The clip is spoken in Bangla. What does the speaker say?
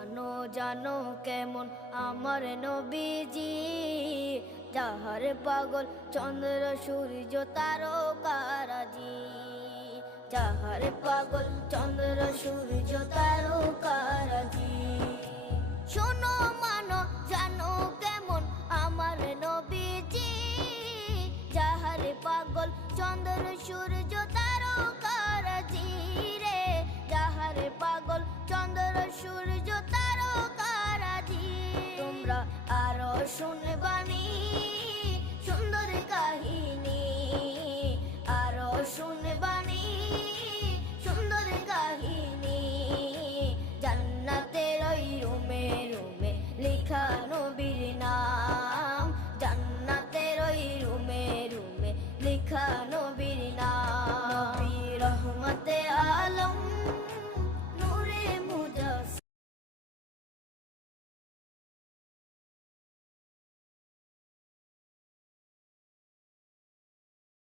জানো জানো কেমন আমার নবীজি, যাহার পাগল চন্দ্র সূর্য তারকারাজি। যাহার পাগল চন্দ্র সূর্য তারকারাজি। শোনো মানো জানো কেমন আমার নবীজি, যাহার পাগল চন্দ্র সূর্য তারকারাজি রে। যাহার পাগল চন্দ্র সূর্য তারকারাজি। তোমরা আরো শুনে